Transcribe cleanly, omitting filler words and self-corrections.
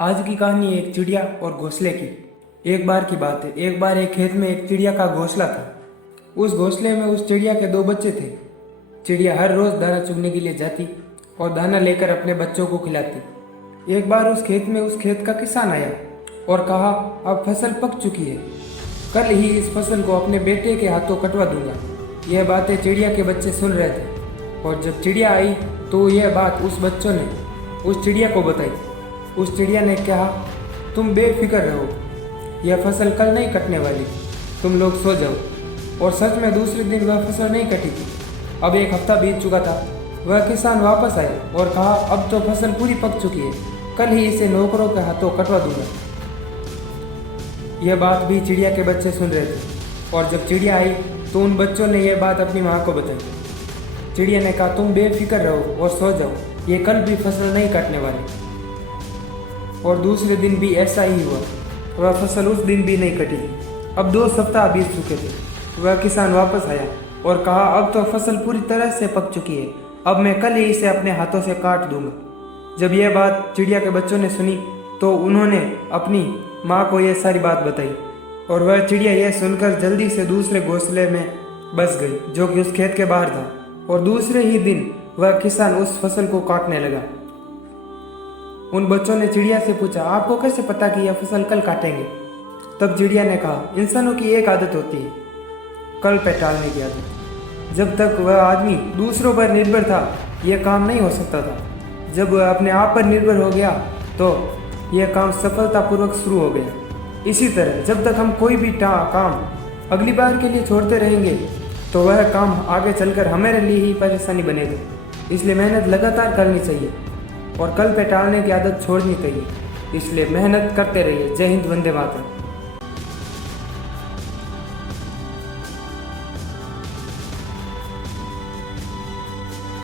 आज की कहानी है एक चिड़िया और घोंसले की। एक बार की बात है, एक बार एक खेत में एक चिड़िया का घोंसला था। उस घोंसले में उस चिड़िया के दो बच्चे थे। चिड़िया हर रोज दाना चुगने के लिए जाती और दाना लेकर अपने बच्चों को खिलाती। एक बार उस खेत का किसान आया और कहा, अब फसल पक चुकी है, कल ही इस फसल को अपने बेटे के हाथों कटवा दूंगा। यह बातें चिड़िया के बच्चे सुन रहे थे और जब चिड़िया आई तो यह बात उस बच्चों ने उस चिड़िया को बताई। उस चिड़िया ने कहा, तुम बेफिक्र रहो, यह फसल कल नहीं कटने वाली, तुम लोग सो जाओ। और सच में दूसरे दिन वह फसल नहीं कटी थी। अब एक हफ्ता बीत चुका था। वह किसान वापस आया और कहा, अब तो फसल पूरी पक चुकी है, कल ही इसे नौकरों के हाथों कटवा दूंगा। यह बात भी चिड़िया के बच्चे सुन रहे थे और जब चिड़िया आई तो उन बच्चों ने यह बात अपनी माँ को बताई। चिड़िया ने कहा, तुम बेफिक्र रहो और सो जाओ, ये कल भी फसल नहीं काटने वाली। और दूसरे दिन भी ऐसा ही हुआ। वह फसल उस दिन भी नहीं कटी। अब 2 सप्ताह बीत चुके थे। वह किसान वापस आया और कहा, अब तो फसल पूरी तरह से पक चुकी है, अब मैं कल ही इसे अपने हाथों से काट दूंगा। जब यह बात चिड़िया के बच्चों ने सुनी तो उन्होंने अपनी माँ को यह सारी बात बताई और वह चिड़िया यह सुनकर जल्दी से दूसरे घोंसले में बस गई जो कि उस खेत के बाहर था। और दूसरे ही दिन वह किसान उस फसल को काटने लगा। उन बच्चों ने चिड़िया से पूछा, आपको कैसे पता कि यह फसल कल काटेंगे? तब चिड़िया ने कहा, इंसानों की एक आदत होती है, कल पे टालने की आदत। जब तक वह आदमी दूसरों पर निर्भर था यह काम नहीं हो सकता था। जब वह अपने आप पर निर्भर हो गया तो यह काम सफलतापूर्वक शुरू हो गया। इसी तरह जब तक हम कोई भी काम अगली बार के लिए छोड़ते रहेंगे तो वह काम आगे चलकर हमारे लिए ही परेशानी बनेगा। इसलिए मेहनत लगातार करनी चाहिए और कल पे टालने की आदत छोड़नी चाहिए। इसलिए मेहनत करते रहिए। जय हिंद, वंदे मातरम।